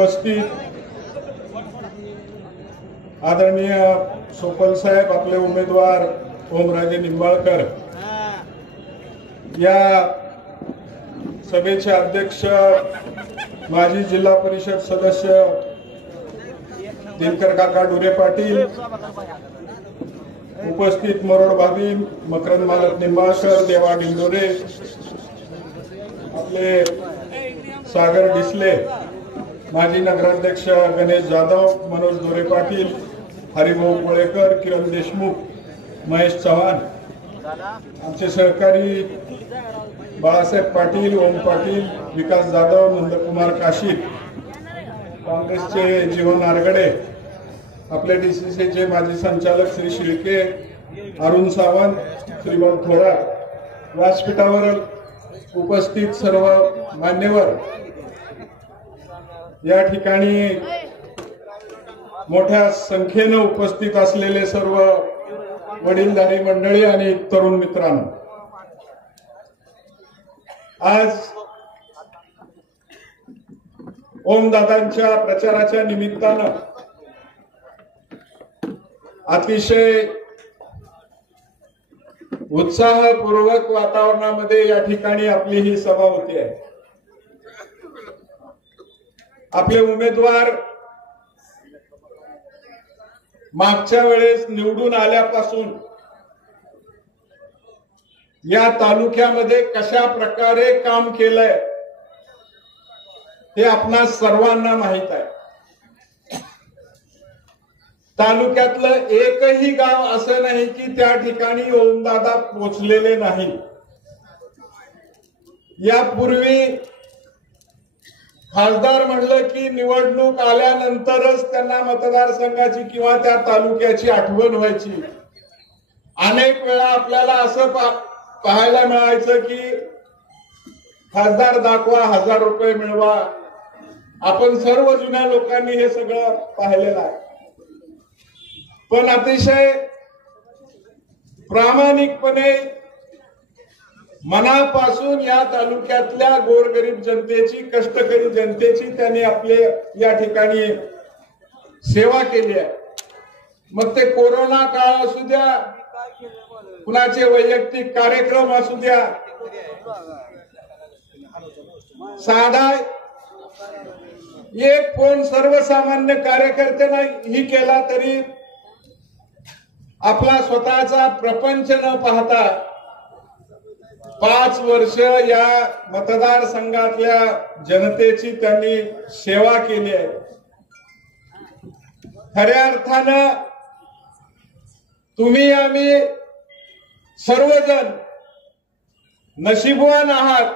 उपस्थित आदरणीय सोपल साहेब, आपले उमेदवार ओमराजे निंबाळकर, या सभेचे अध्यक्ष माजी जिल्हा परिषद सदस्य दिनकर काका डुरे पाटील, उपस्थित मरोड भाभी, मकरंद मालक निंबाळकर, देवा डिंडोरे, आपले सागर डिसले, माजी नगराध्यक्ष गणेश जाधव, मनोज डोरे पाटील, हरिभाऊ कोळेकर, किरण देशमुख, महेश चव्हाण, आमचे सहकारी बाळासाहेब पाटील, ओम पाटील, विकास जाधव, नंदकुमार काशीद, काँग्रेसचे जीवन आरगडे, आपले डीसीसीचे माजी संचालक श्री शिळके, अरुण सावंत, श्रीमंत थोरात, व्यासपीठावर उपस्थित सर्व मान्यवर, या ठिकाणी मोठ्या संख्येने उपस्थित असलेले सर्व वडीलधारी मंडळी आणि तरुण मित्रांनो, आज ओमदादांच्या प्रचाराच्या निमित्तानं अतिशय उत्साहपूर्वक वातावरणामध्ये या ठिकाणी आपली ही सभा होती आहे। आपले उमेदवार मागच्या वेळेस निवडून आल्यापासून या तालुक्यामध्ये कशा प्रकारे काम केलंय हे आपणा सर्वांना माहित आहे। तालुक्यातलं एकही गाव असं नाही की त्या ठिकाणी ओमदादा पोचलेले नाही। यापूर्वी खासदार म्हणलं की निवडणूक आल्यानंतरच त्यांना मतदारसंघाची किंवा त्या तालुक्याची आठवण व्हायची। अनेक वेळा आपल्याला असं पाहायला मिळायचं की खासदार दाखवा, 1000 रुपये मिळवा। आपण सर्व जुन्या लोकांनी हे सगळं पाहिलेलं आहे, पण अतिशय प्रामाणिकपणे मनापासून या तालुक्यातल्या गोरगरीब जनतेची, कष्टकरी जनतेची त्यांनी आपले या ठिकाणी सेवा केली आहे। मग ते कोरोना काळ असू द्या, कुणाचे वैयक्तिक कार्यक्रम असू द्या, साधा एक फोन सर्वसामान्य कार्यकर्त्यांना ही केला तरी आपला स्वतःचा प्रपंच न पाहता 5 वर्ष या मतदारसंघातल्या जनतेची त्यांनी सेवा केली आहे। खऱ्या अर्थानं तुम्ही आम्ही सर्वजण नशीबवान आहात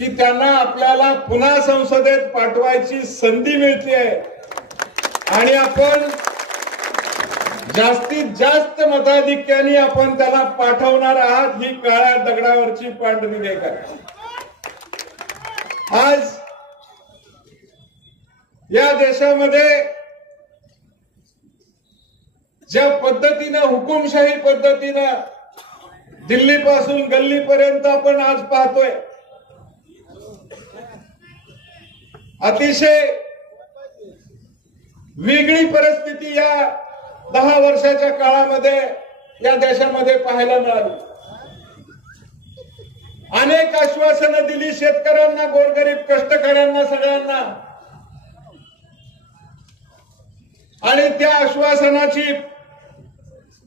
की त्यांना आपल्याला पुन्हा संसदेत पाठवायची संधी मिळते आणि आपण जास्तीत जास्त मताधिक्याने आपण त्याला पाठवणार आहात। ही काळ्या दगडावरची पांढरी रेख आहे। आज या देशामध्ये ज्या पद्धतीनं, हुकुमशाही पद्धतीनं दिल्लीपासून गल्लीपर्यंत आपण आज पाहतोय, अतिशय वेगळी परिस्थिती या 10 वर्षाच्या काळामध्ये या देशामध्ये पाहायला मिळाली। अनेक आश्वासनं दिली शेतकऱ्यांना, गोरगरीब कष्टकऱ्यांना, सगळ्यांना, आणि त्या आश्वासनाची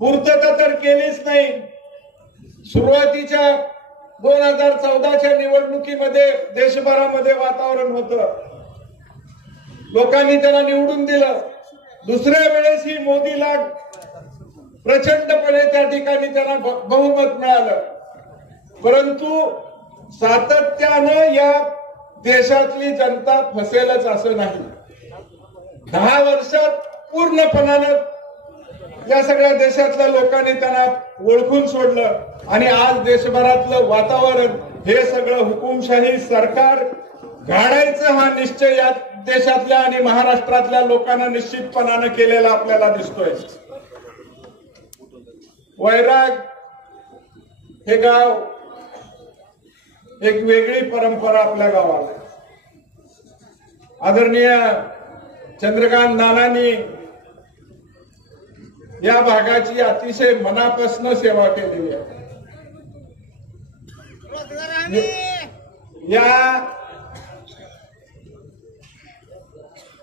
पूर्तता तर केलीच नाही। सुरुवातीच्या 2014च्या निवडणुकीमध्ये देशभरामध्ये वातावरण होतं, लोकांनी त्याला निवडून दिलं। दुसऱ्या वेळेस ही मोदीला प्रचंडपणे त्या ठिकाणी त्यांना बहुमत मिळालं, परंतु सातत्यानं या देशातली जनता फसेलच असं नाही। 10 वर्षात पूर्णपणानं या सगळ्या देशातल्या लोकांनी त्यांना ओळखून सोडलं आणि आज देशभरातलं वातावरण हे सगळं हुकुमशाही सरकार घाडायचं हा निश्चय या देशातल्या आणि महाराष्ट्रातल्या लोकांना निश्चितपणाने केलेला आपल्याला दिसतोय। वैराग हे गाव एक वेगळी परंपरा आपल्या गावाला, आदरणीय चंद्रकांत नानांनी या भागाची अतिशय मनापासून सेवा केलेली आहे. या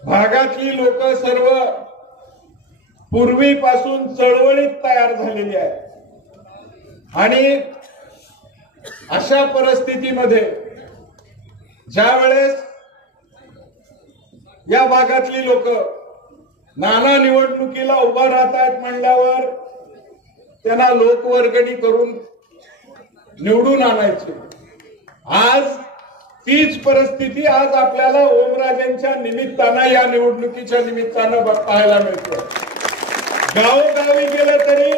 भागातली लोक सर्व पूर्वीपासून चळवळीत तयार झालेली आहे आणि अशा परिस्थितीमध्ये ज्या वेळेस या भागातली लोक नाना निवडणुकीला उभा राहत आहेत म्हणल्यावर त्यांना लोकवर्गणी करून निवडून आणायची. आज तीच परिस्थिती आज आपल्याला ओमराजेंच्या निमित्तानं या निवडणुकीच्या निमित्तानं पाहायला मिळते. गावोगावी गेलं तरी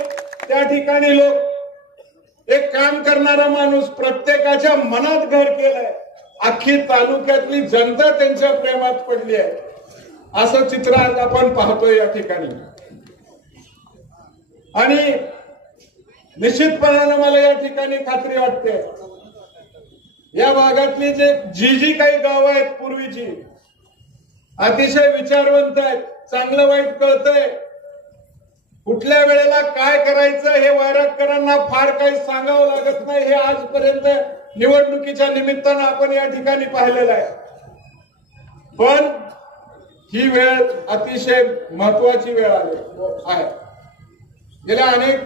त्या ठिकाणी लोक एक काम करणारा माणूस प्रत्येकाच्या मनात घर केलंय. अख्खी तालुक्यातली जनता त्यांच्या प्रेमात पडली आहे असं चित्र आज आपण पाहतोय या ठिकाणी. आणि निश्चितपणानं मला या ठिकाणी खात्री वाटते या भागातली जी काही गावं आहेत पूर्वीची अतिशय विचारवंत आहेत. चांगलं वाईट कळतंय. कुठल्या वेळेला काय करायचं हे वैरागकरांना फार काही सांगावं लागत नाही. हे आजपर्यंत निवडणुकीच्या निमित्तानं आपण या ठिकाणी पाहिलेलं आहे. पण ही वेळ अतिशय महत्वाची वेळ आहे. गेल्या अनेक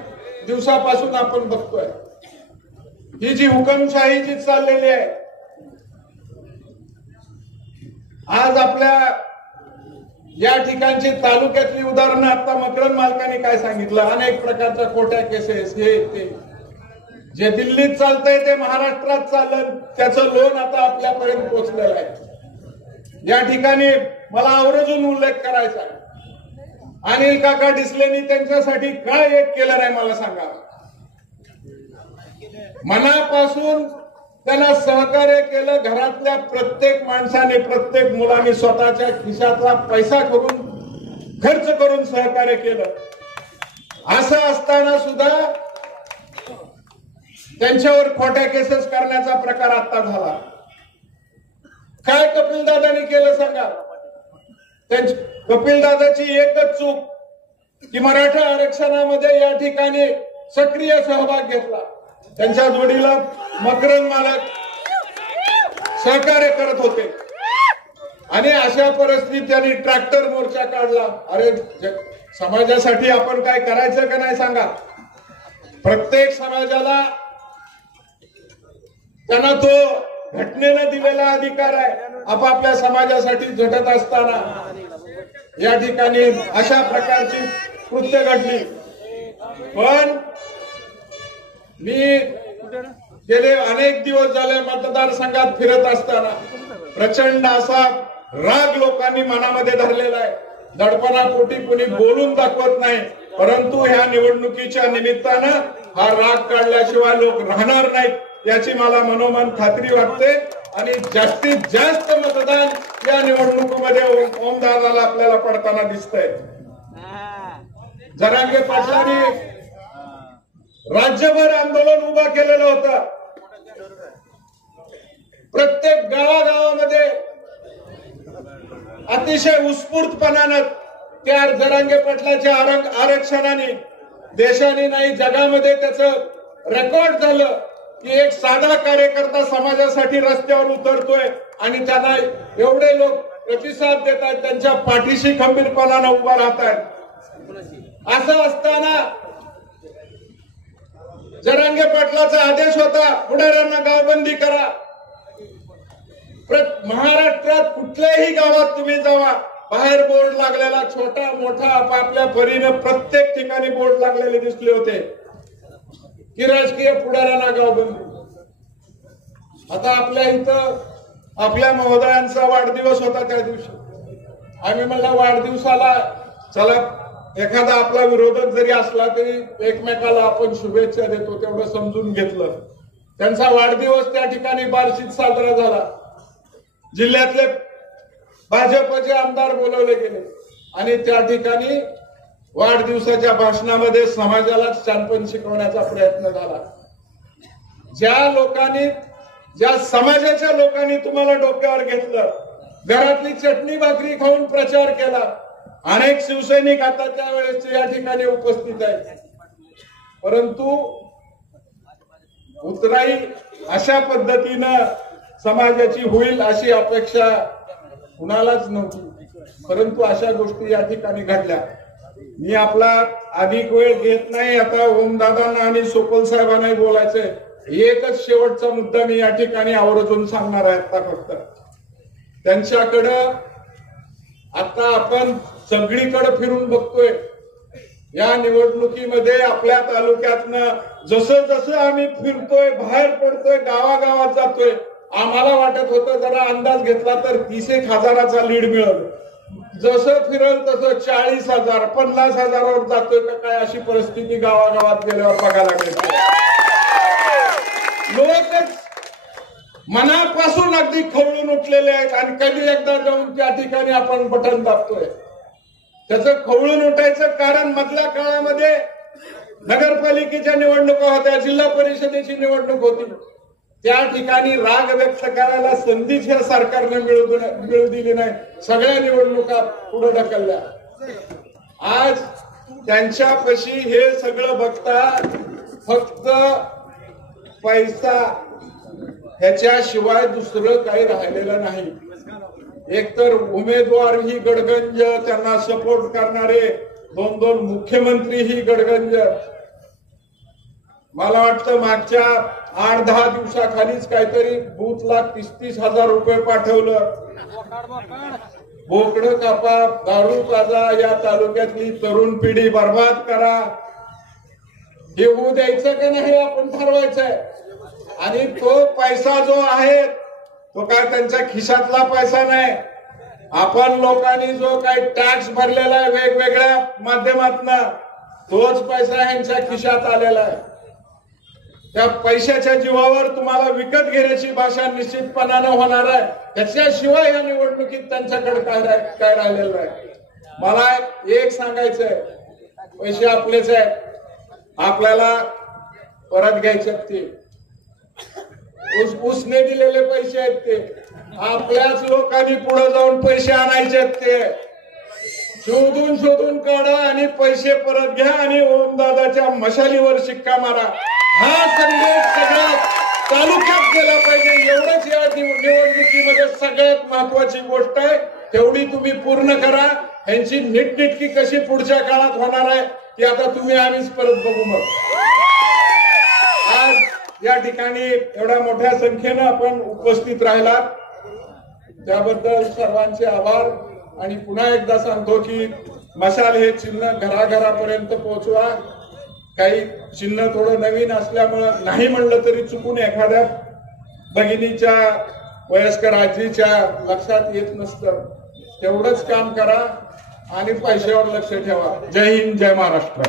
दिवसापासून आपण बघतोय ही जी हुकमशाही जी चाललेली आहे. आज आपल्या या ठिकाणची तालुक्यातली उदाहरणं आता मकरंद मालकांनी काय सांगितलं. अनेक प्रकारच्या खोट्या केसेस हे ते जे दिल्लीत चालतंय ते महाराष्ट्रात चाललं. त्याचं लोन आता आपल्यापर्यंत पोहोचलेलं आहे. या ठिकाणी मला आवर्जून उल्लेख करायचा आहे. अनिल काका डिसलेनी त्यांच्यासाठी काय एक केलं नाही मला सांगा. मनापासून त्यांना सहकार्य केलं. घरातल्या प्रत्येक माणसाने प्रत्येक मुलाने स्वतःच्या खिशातला पैसा करून खर्च करून सहकार्य केलं. असं असताना सुद्धा त्यांच्यावर खोट्या केसेस करण्याचा प्रकार आता झाला. काय कपिलदादांनी केलं सांगा. कपिलदादाची एकच चूक की मराठा आरक्षणामध्ये या ठिकाणी सक्रिय सहभाग घेतला. त्यांच्या जोडीला मकरंद मालक सहकार्य करत होते आणि अशा परिस्थितीत त्यांनी ट्रॅक्टर मोर्चा काढला. अरे समाजासाठी आपण काय करायचं का नाही सांगा. प्रत्येक समाजाला त्यांना तो घटनेनं दिलेला अधिकार आहे. आपापल्या समाजासाठी झटत असताना या ठिकाणी अशा प्रकारची कृत्य घडली. पण मी गेले अनेक दिवस झाले मतदारसंघात फिरत असताना प्रचंड असा राग लोकांनी मनामध्ये धरलेला आहे. दडपणापोटी कोणी बोलून दाखवत नाही. परंतु ह्या निवडणुकीच्या निमित्तानं हा राग काढल्याशिवाय लोक राहणार नाहीत याची मला मनोमन खात्री वाटते. आणि जास्तीत जास्त मतदान या निवडणुकीमध्ये ओमदादाला आपल्याला पडताना दिसतंय. जरांगे पाटलांनी राज्यभर आंदोलन उभा केलेलं होतं. प्रत्येक गावागावामध्ये अतिशय उत्स्फूर्तपणानं त्या जरांगे पाटलाच्या आरक्षणाने देशाने नाही जगामध्ये त्याचं रेकॉर्ड झालं की एक साधा कार्यकर्ता समाजासाठी रस्त्यावर उतरतोय आणि त्यांना एवढे लोक प्रतिसाद देत आहेत. त्यांच्या पाठीशी खंबीरपणानं उभा राहत आहेत. असं असताना जरांगे पाटलाचा आदेश होता पुढाऱ्यांना गावबंदी करा. महाराष्ट्रात कुठल्याही गावात तुम्ही जावा बाहेर बोर्ड लागलेला छोटा मोठा आपापल्या परीनं प्रत्येक ठिकाणी बोर्ड लागलेले दिसले होते की राजकीय पुढाऱ्यांना गावबंदी. आता आपल्या इथं आपल्या महोदयांचा वाढदिवस होता. त्या दिवशी आम्ही म्हणला वाढदिवसाला चला एखादा आपला विरोधक जरी असला तरी एकमेकाला आपण शुभेच्छा देतो तेवढं समजून घेतलं. त्यांचा वाढदिवस त्या ठिकाणी बार्शीत साजरा झाला. जिल्ह्यातले भाजपचे आमदार बोलवले गेले आणि त्या ठिकाणी वाढदिवसाच्या भाषणामध्ये समाजाला शानपण शिकवण्याचा प्रयत्न झाला. ज्या समाजाच्या लोकांनी तुम्हाला डोक्यावर घेतलं घरातली चटणी भाकरी खाऊन प्रचार केला। अनेक शिवसैनिक आता त्यावेळेस या ठिकाणी उपस्थित आहेत, परंतु उतराई अशा पद्धतीनं समाजाची होईल अशी अपेक्षा कुणालाच नव्हती, परंतु अशा गोष्टी या ठिकाणी घडल्या। मी आपला अधिक वेळ घेत नाही, आता ओमदादांना आणि सोपल साहेबांना बोलायचंय। एकच शेवटचा मुद्दा मी या ठिकाणी आवर्जून सांगणार आहे। आता फक्त त्यांच्याकडं आता आपण सगळीकडे फिरून बघतोय, या निवडणुकीमध्ये आपल्या तालुक्यातनं जसं जसं आम्ही फिरतोय, बाहेर पडतोय, गावागावात जातोय, आम्हाला वाटत होतं जरा अंदाज घेतला तर 30,000चा लीड मिळेल। जसं फिरल तसं 40,000 50,000वर जातोय का काय अशी परिस्थिती गावागावात गेल्यावर बघायला मिळते। लोकच मनापासून अगदी खवळून उठलेले आहेत आणि कधी एकदा जाऊन त्या ठिकाणी आपण बटन दाबतोय। त्याचं खवळून उठायचं कारण मधल्या काळामध्ये नगरपालिकेच्या निवडणुका होत्या, जिल्हा परिषदेची निवडणूक होती, त्या ठिकाणी राग व्यक्त करायला संधीच या सरकारने मिळू दिली नाही, सगळ्या निवडणुका पुढे ढकलल्या। आज त्यांच्यापाशी हे सगळं बघता फक्त पैसा ह्याच्याशिवाय दुसरं काही राहिलेलं नाही। एकतर उमेदवार ही गडगंज, त्यांना सपोर्ट करणारे 2-2 मुख्यमंत्री ही गडगंज। मला वाटतं मागच्या 8-10 दिवसाखालीच काहीतरी बूथला 30,000 रुपये पाठवलं। बोकडं कापा, दारू पाजा, या तालुक्यातली तरुण पिढी बर्बाद करा, हे होऊ द्यायचं का नाही आपण ठरवायचंय। आणि तो पैसा जो आहे तो काय त्यांच्या खिशातला पैसा नाही, आपण लोकांनी जो काही टॅक्स भरलेला आहे वेगवेगळ्या माध्यमातून तोच पैसा यांच्या खिशात आलेला आहे। त्या पैशाच्या जीवावर तुम्हाला विकत घेण्याची भाषा निश्चितपणाने होणार आहे, त्याच्याशिवाय या निवडणुकीत त्यांच्याकडे काय राहिलेलं आहे। मला एक सांगायचंय, पैसे आपलेच आहेत, आपल्याला परत घ्यायचे ते उसने दिलेले पैसे आहेत, ते आपल्याच लोकांनी पुढे जाऊन पैसे आणायचे आहेत, ते शोधून शोधून काढा आणि पैसे परत घ्या आणि ओमदादाच्या मशालीवर शिक्का मारा, हा संदेश सगळ्या तालुक्यात गेला पाहिजे। एवढंच या निवडणुकीमध्ये सगळ्यात महत्वाची गोष्ट आहे, तेवढी तुम्ही पूर्ण करा। ह्यांची नीटनेटकी कशी पुढच्या काळात होणार आहे ती आता तुम्ही आम्हीच परत बघू। मग आज या ठिकाणी एवढ्या मोठ्या संख्येनं आपण उपस्थित राहिलात त्याबद्दल सर्वांचे आभार। आणि पुन्हा एकदा सांगतो की मशाल हे चिन्ह घराघरापर्यंत पोहोचवा। काही चिन्ह थोडं नवीन असल्यामुळे नाही म्हणलं तरी चुकून एखाद्या भगिनीच्या, वयस्कर आजीच्या लक्षात येत नसतं, तेवढंच काम करा आणि पैशावर लक्ष ठेवा। जय हिंद, जय महाराष्ट्र।